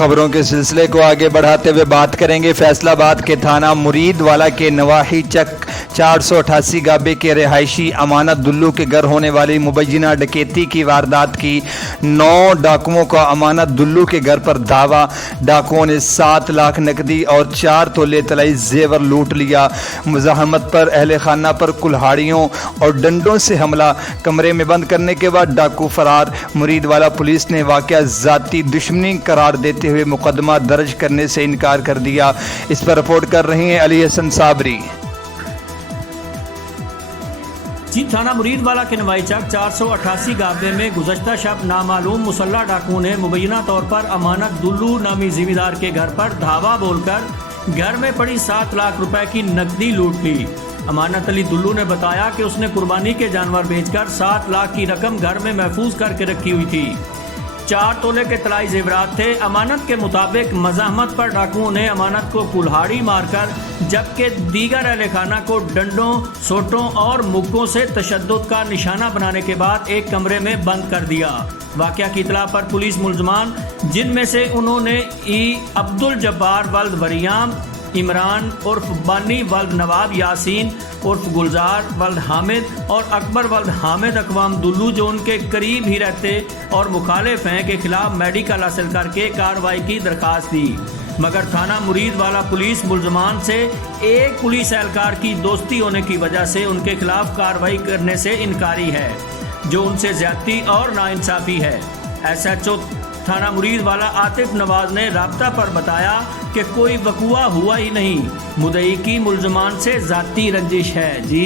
खबरों के सिलसिले को आगे बढ़ाते हुए बात करेंगे फैसला बाद के थाना मुरीद वाला के नवाही चक 488 गाबे के रिहायशी अमानत दुल्लू के घर होने वाली मुबैना डकैती की वारदात की 9 डाकुओं का अमानत दुल्लू के घर पर धावा। डाकुओं ने 7 लाख नकदी और 4 तोले तलाई जेवर लूट लिया। मुज़ाहमत पर अहले खाना पर कुल्हाड़ियों और डंडों से हमला, कमरे में बंद करने के बाद डाकू फरार। मुरीद वाला पुलिस ने वाक़या ज़ाती दुश्मनी करार देते हुए मुकदमा दर्ज करने से इनकार कर दिया। इस पर रिपोर्ट कर रही हैं अली हसन साबरी। जी, थाना मुरीद वाला के नवाई चक 488 गाबे में गुज़श्ता शब नामालूम मुसल्ला डाकुओं ने मुबैना तौर पर अमानत दुल्लू नामी जिम्मेदार के घर पर धावा बोलकर घर में पड़ी 7 लाख रुपए की नकदी लूट ली। अमानत अली दुल्लू ने बताया कि उसने कुर्बानी के जानवर बेचकर 7 लाख की रकम घर में महफूज करके रखी हुई थी। 4 तोले के तलाई जेवरात थे। अमानत के मुताबिक मज़ाहमत पर डाकुओं ने अमानत को कुल्हाड़ी मारकर जबकि दीगर अहले खाना को डंडों, सोटों और मुक्कों से तशद्दुद का निशाना बनाने के बाद एक कमरे में बंद कर दिया। वाक़या की इतला पर पुलिस मुल्ज़मान, जिनमें से उन्होंने अब्दुल जब्बार वल्द वरियाम, इमरान उर्फ बानी वल्द नवाब यासीन उर्फ गुलजार वल्द हामिद और अकबर वल्द हामिद अकवाम दुल्लू जो उनके करीब ही रहते और मुखालिफ हैं के खिलाफ मेडिकल हासिल करके कार्रवाई की दरख्वास्त दी, मगर थाना मुरीद वाला पुलिस मुल्ज़मान से एक पुलिस एहलकार की दोस्ती होने की वजह से उनके खिलाफ कार्रवाई करने से इनकारी है, जो उनसे ज्यादती और नाइंसाफ़ी है। SHO थाना मुरीद वाला आतिफ नवाज ने राब्ता पर बताया कि कोई वक़ुआ हुआ ही नहीं, मुद्दई की मुल्ज़मान से ज़ाती रंजिश है। जी।